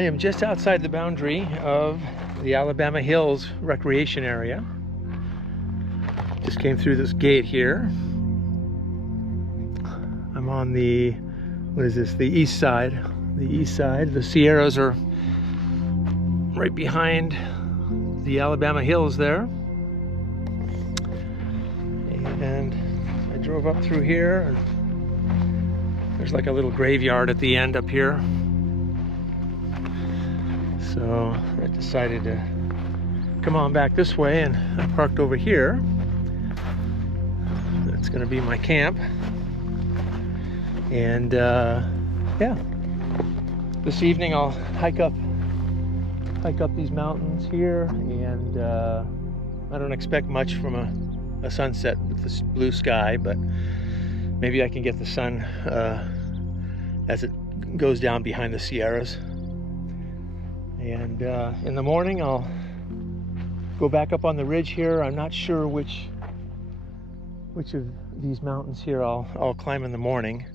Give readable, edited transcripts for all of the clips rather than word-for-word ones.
I am just outside the boundary of the Alabama Hills recreation area. Just came through this gate here. I'm on the, what is this, the east side. The east side. The Sierras are right behind the Alabama Hills there. And I drove up through here, and there's like a little graveyard at the end up here. So I decided to come on back this way, and I parked over here. That's going to be my camp. And yeah, this evening I'll hike up these mountains here, and I don't expect much from a sunset with this blue sky, but maybe I can get the sun as it goes down behind the Sierras. And in the morning I'll go back up on the ridge here. I'm not sure which of these mountains here I'll climb in the morning.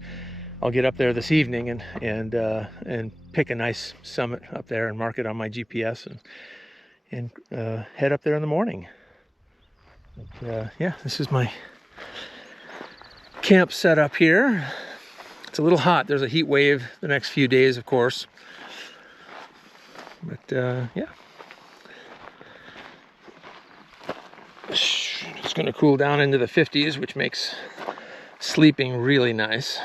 I'll get up there this evening and pick a nice summit up there and mark it on my GPS and head up there in the morning. But, yeah, this is my camp set up here. It's a little hot. There's a heat wave the next few days, of course. But yeah, it's going to cool down into the 50s, which makes sleeping really nice.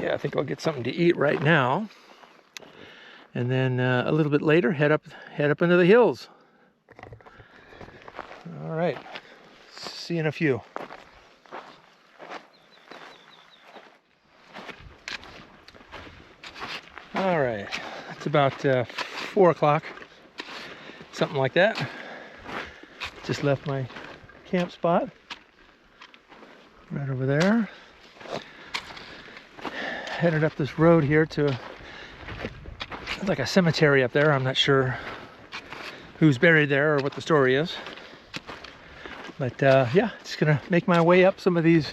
Yeah, I think I'll get something to eat right now, and then a little bit later head up into the hills. All right, see you in a few. All right, it's about 4 o'clock, something like that. Just left my camp spot right over there. Headed up this road here to like a cemetery up there. I'm not sure who's buried there or what the story is. But yeah, just gonna make my way up some of these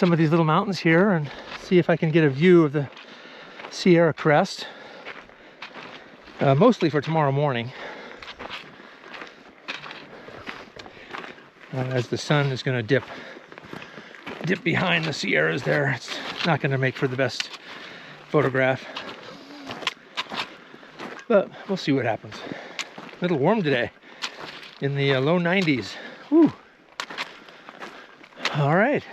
little mountains here and see if I can get a view of the Sierra crest. Mostly for tomorrow morning, as the sun is gonna dip behind the Sierras there. It's not gonna make for the best photograph, but we'll see what happens. A little warm today, in the low 90s. Woo. All right.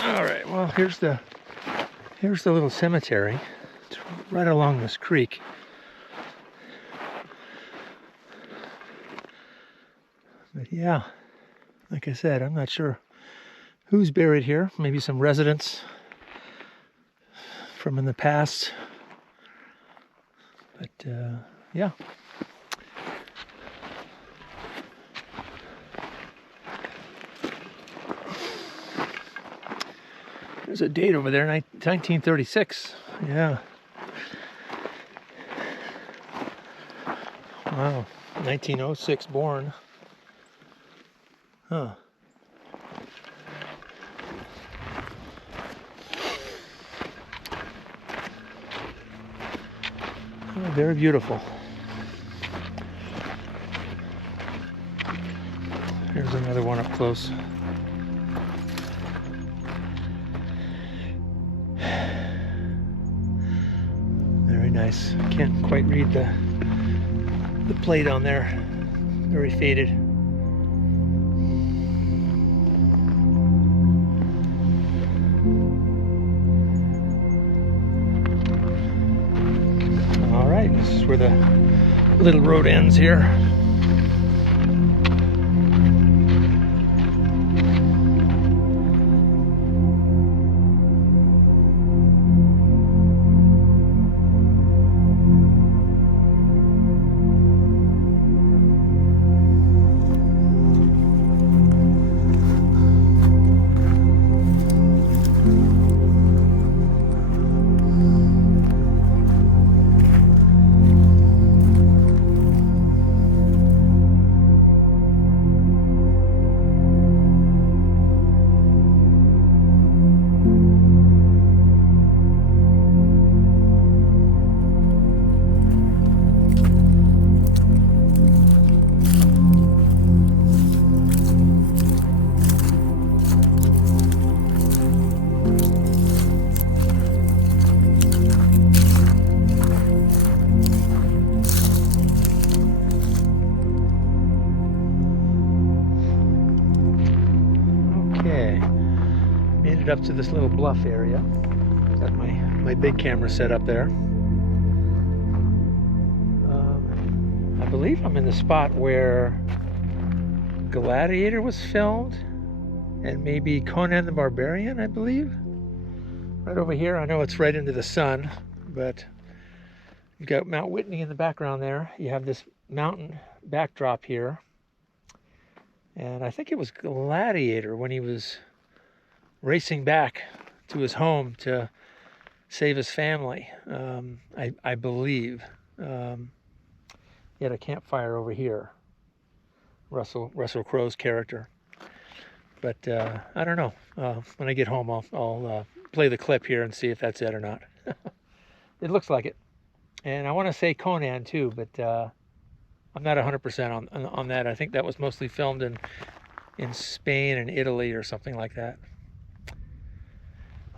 All right, well, here's the little cemetery. It's right along this creek. But yeah, like I said, I'm not sure who's buried here. Maybe some residents from in the past. But yeah. There's a date over there, 1936. Yeah. Wow, 1906 born. Huh. Oh, very beautiful. Here's another one up close. Very nice. Can't quite read the plate on there. Very faded. All right, this is where the little road ends here. it up to this little bluff area. Got my big camera set up there. I believe I'm in the spot where Gladiator was filmed, and maybe Conan the Barbarian, I believe. Right over here. I know it's right into the sun, but you've got Mount Whitney in the background there. You have this mountain backdrop here. And I think it was Gladiator when he was racing back to his home to save his family, I believe. He had a campfire over here. Russell Crowe's character. But I don't know. When I get home, I'll play the clip here and see if that's it or not. It looks like it. And I want to say Conan too, but I'm not 100% on that. I think that was mostly filmed in Spain and Italy or something like that.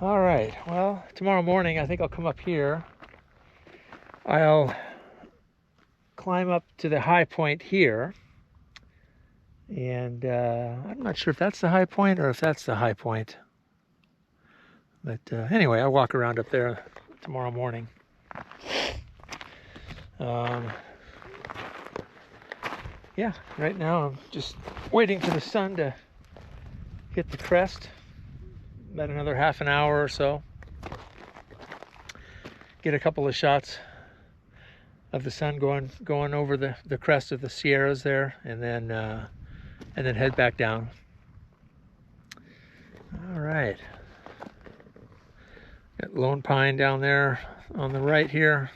All right. Well, tomorrow morning I think I'll come up here. I'll climb up to the high point here. And I'm not sure if that's the high point or if that's the high point. But anyway, I'll walk around up there tomorrow morning. Yeah, right now I'm just waiting for the sun to hit the crest. About another half an hour or so. Get a couple of shots of the sun going over the crest of the Sierras there, and then head back down. All right. Got Lone Pine down there on the right here.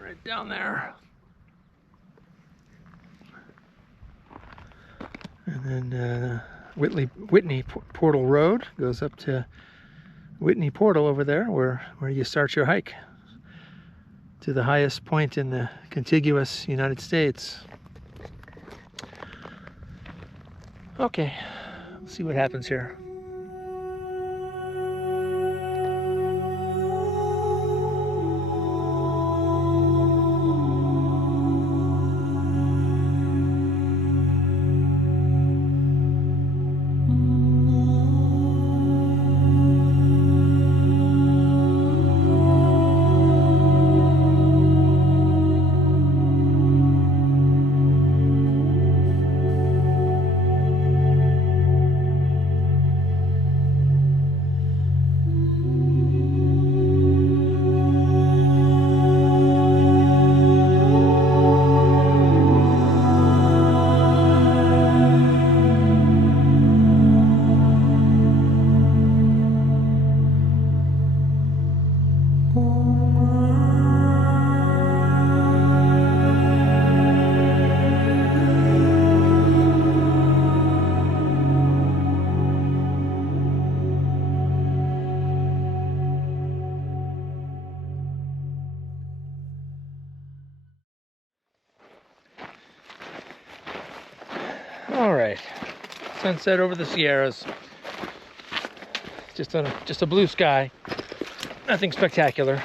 Right down there. And then Whitney Portal Road goes up to Whitney Portal over there, where you start your hike to the highest point in the contiguous United States. Okay, let's see what happens here. All right, sunset over the Sierras. Just a blue sky. Nothing spectacular.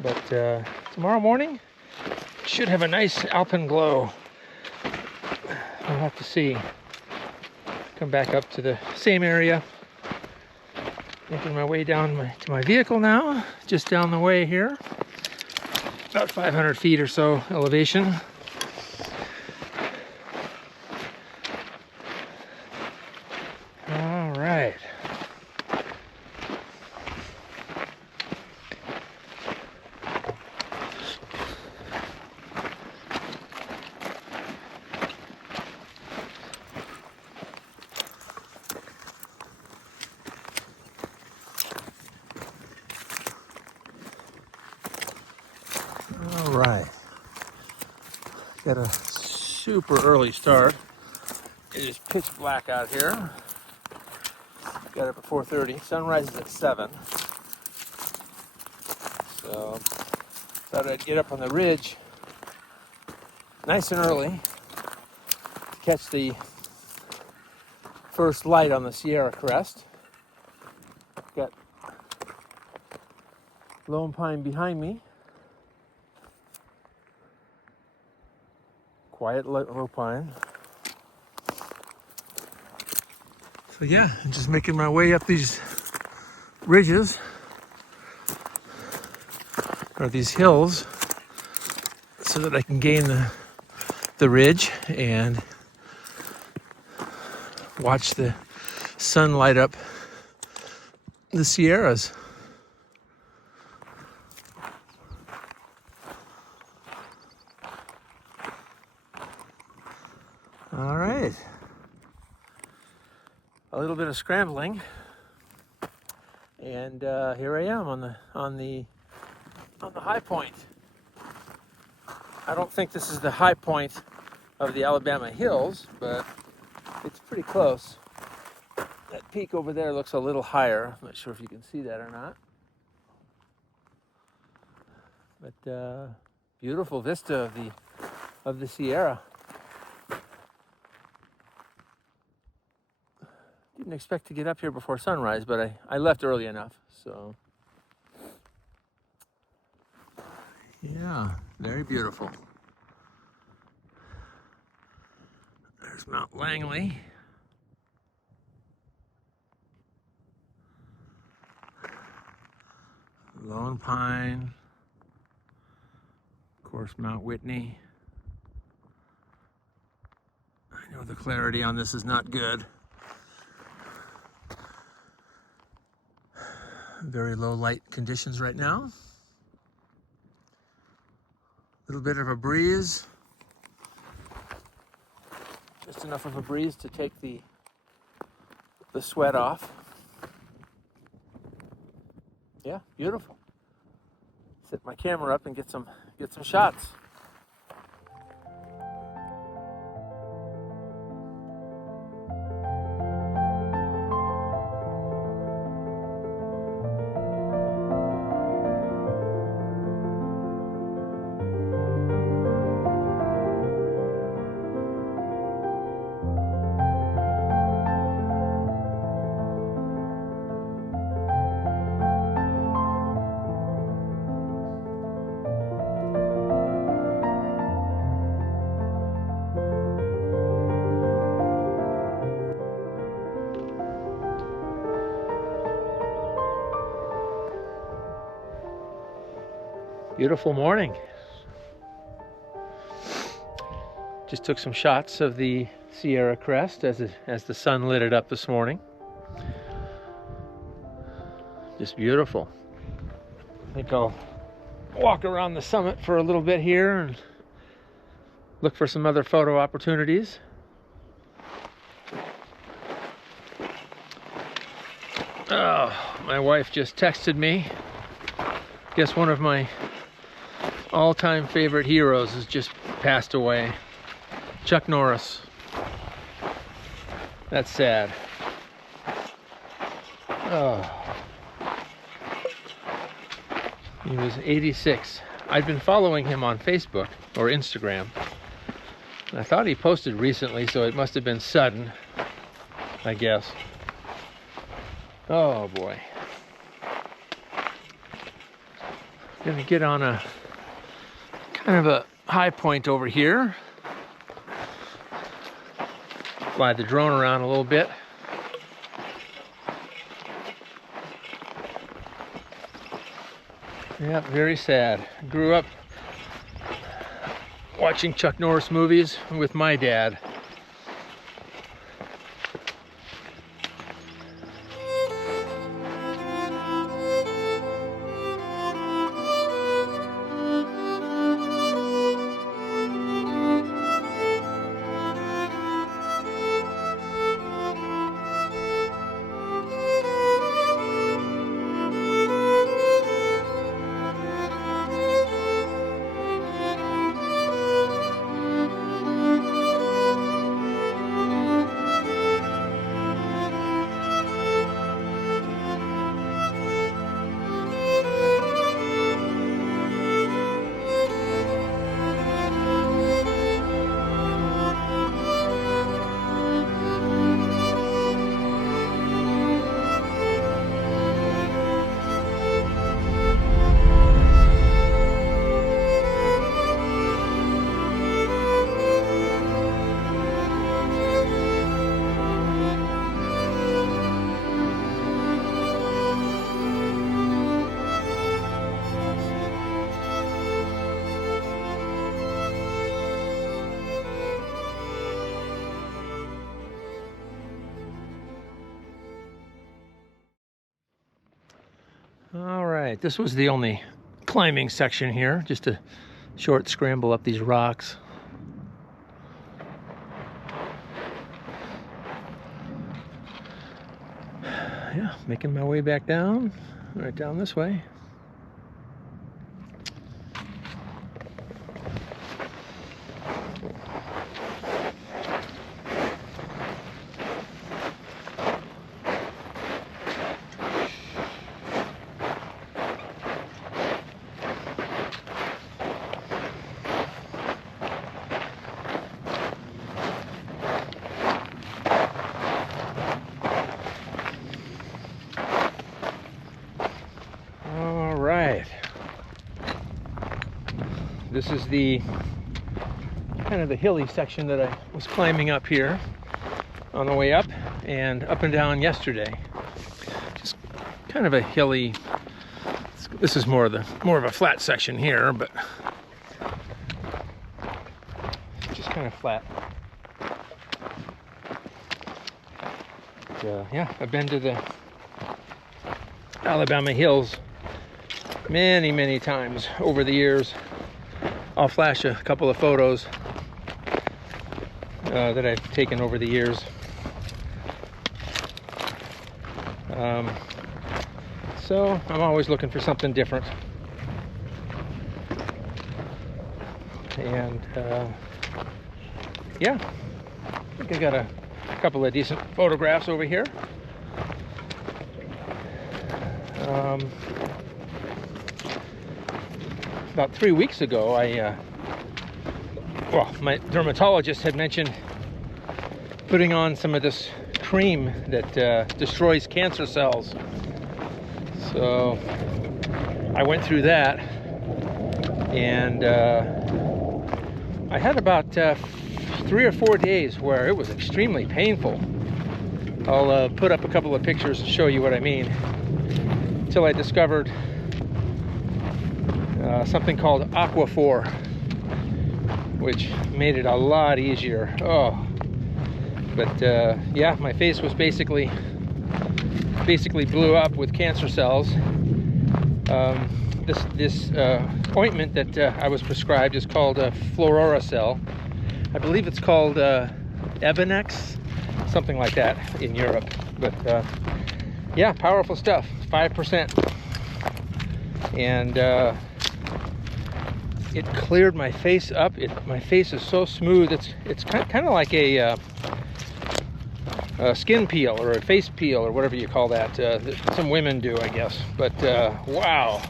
But tomorrow morning should have a nice alpine glow. I'll have to see. Come back up to the same area. Making my way down to my vehicle now. Just down the way here. About 500 feet or so elevation. All right. All right. Got a super early start. It is pitch black out here. Got up at 4:30. Sunrise is at 7. So thought I'd get up on the ridge nice and early to catch the first light on the Sierra crest. Got Lone Pine behind me. Quiet Lone Pine. So yeah, I'm just making my way up these ridges, or these hills, so that I can gain the ridge and watch the sun light up the Sierras. All right, a little bit of scrambling, and here I am on the high point. I don't think this is the high point of the Alabama Hills, but it's pretty close. That peak over there looks a little higher. I'm not sure if you can see that or not. But beautiful vista of the Sierra. Didn't expect to get up here before sunrise, but I left early enough, so. Yeah, very beautiful. There's Mount Langley. Lone Pine. Of course, Mount Whitney. I know the clarity on this is not good. Very low light conditions right now. A little bit of a breeze. Just enough of a breeze to take the sweat off. Yeah, beautiful. Set my camera up and get some shots. Beautiful morning. Just took some shots of the Sierra crest as the sun lit it up this morning. Just beautiful. I think I'll walk around the summit for a little bit here and look for some other photo opportunities. Oh, my wife just texted me. Guess one of my all-time favorite heroes has just passed away. Chuck Norris. That's sad. Oh. He was 86. I'd been following him on Facebook or Instagram. I thought he posted recently, so it must have been sudden, I guess. Oh boy. Gonna get on a kind of a high point over here. Fly the drone around a little bit. Yeah, very sad. Grew up watching Chuck Norris movies with my dad. right, this was the only climbing section here. Just a short scramble up these rocks. Yeah, making my way back down, right down this way. This is the kind of the hilly section that I was climbing up here on the way up and down yesterday. Just kind of a hilly. This is more of a flat section here, but just kind of flat. But, yeah, I've been to the Alabama Hills many times over the years. I'll flash a couple of photos that I've taken over the years. So I'm always looking for something different. And yeah, I think I got a couple of decent photographs over here. About 3 weeks ago, my dermatologist had mentioned putting on some of this cream that destroys cancer cells. So I went through that, and I had about 3 or 4 days where it was extremely painful. I'll put up a couple of pictures to show you what I mean. Until I discovered something called Aquaphor, which made it a lot easier. Oh, but yeah, my face was basically blew up with cancer cells. This ointment that I was prescribed is called Fluorocell. I believe it's called Evanex, something like that in Europe. But yeah, powerful stuff. 5%, and it cleared my face up. My face is so smooth. It's kind of like a skin peel or a face peel or whatever you call that. Some women do, I guess. But wow,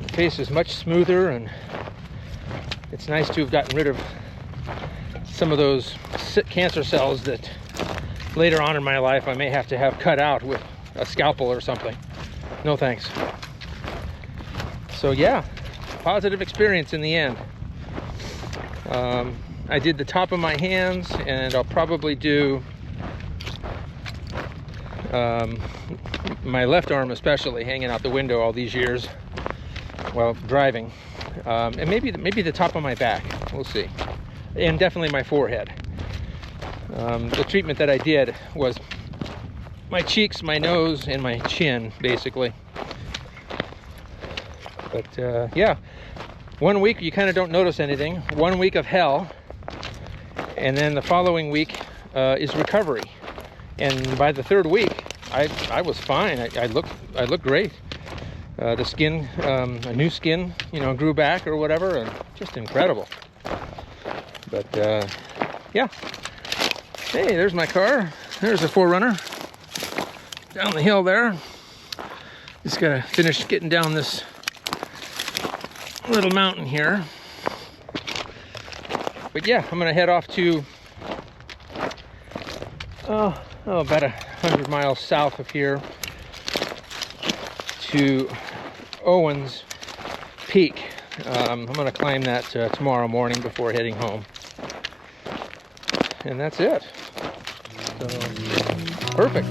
the face is much smoother, and it's nice to have gotten rid of some of those cancer cells that later on in my life I may have to have cut out with a scalpel or something. No thanks. So yeah, positive experience in the end. I did the top of my hands, and I'll probably do my left arm, especially hanging out the window all these years while driving, and maybe the top of my back. We'll see, and definitely my forehead. The treatment that I did was my cheeks, my nose, and my chin, basically. But yeah, 1 week you kind of don't notice anything. 1 week of hell, and then the following week is recovery. And by the third week, I was fine. I looked great. The skin, a new skin, grew back or whatever, and just incredible. But yeah. Hey, there's my car. There's a 4Runner down the hill there. Just gotta finish getting down this little mountain here. But yeah, I'm gonna head off to about 100 miles south of here to Owens Peak. I'm gonna climb that tomorrow morning before heading home, and that's it. So perfect.